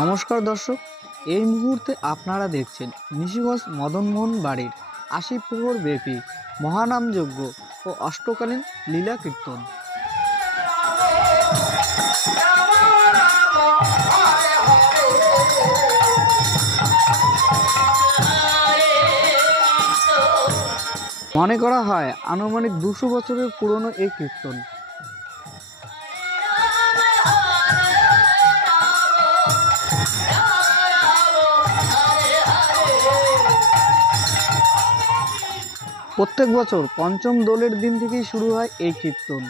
নমস্কার দর্শক, এই মুহূর্তে আপনারা দেখছেন নিশিগঞ্জ মদনমোহন বাড়ির আশি প্রহর ব্যাপী মহানামযজ্ঞ ও অষ্টকালীন লীলা কীর্তন। মনে করা হয় আনুমানিক দুশো বছরের পুরনো এই কীর্তন। প্রত্যেক বছর পঞ্চম দোলের দিন থেকেই শুরু হয় এই কীর্তন।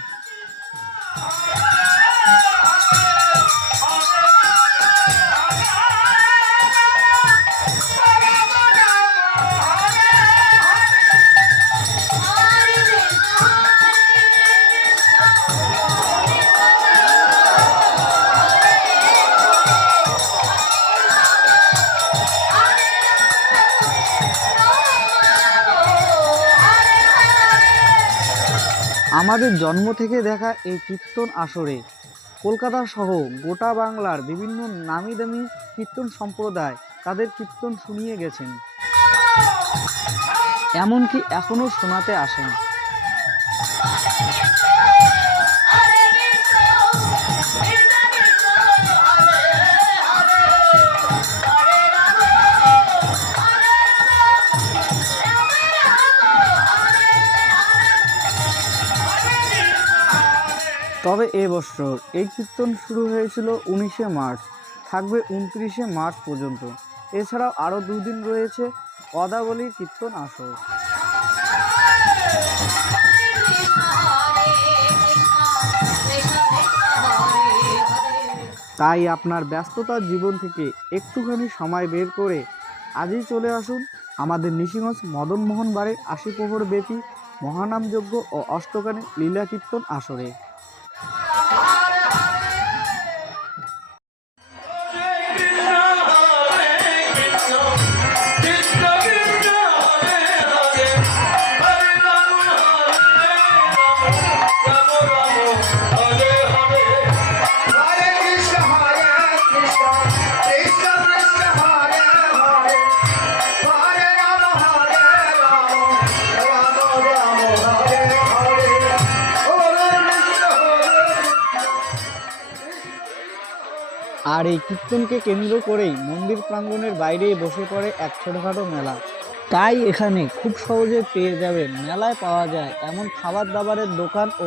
আমাদের জন্ম থেকে দেখা এই কীর্তন আসরে। কলকাতা সহ গোটা বাংলার বিভিন্ন নামি দামি কীর্তন সম্প্রদায় তাদের কীর্তন শুনিয়ে গেছেন। এমনকি এখনও শোনাতে আসেন। তবে এবছর এই কীর্তন শুরু হয়েছিল উনিশে মার্চ, থাকবে উনত্রিশে মার্চ পর্যন্ত। এছাড়াও আরও দুদিন রয়েছে পদাবলীর কীর্তন আসর। তাই আপনার ব্যস্ততার জীবন থেকে একটুখানি সময় বের করে আজই চলে আসুন আমাদের নিশিগঞ্জ মদনমোহন বাড়ির আশি প্রহর ব্যাপী মহানামযজ্ঞ ও অষ্টকানী লীলা কীর্তন আসরে। আর এই কীর্তনকে কেন্দ্র করেই মন্দির প্রাঙ্গণের বাইরেই বসে পড়ে এক ছোটোখাটো মেলা। তাই এখানে খুব সহজে পেয়ে যাবে মেলায় পাওয়া যায় এমন খাবার দাবারের দোকান ও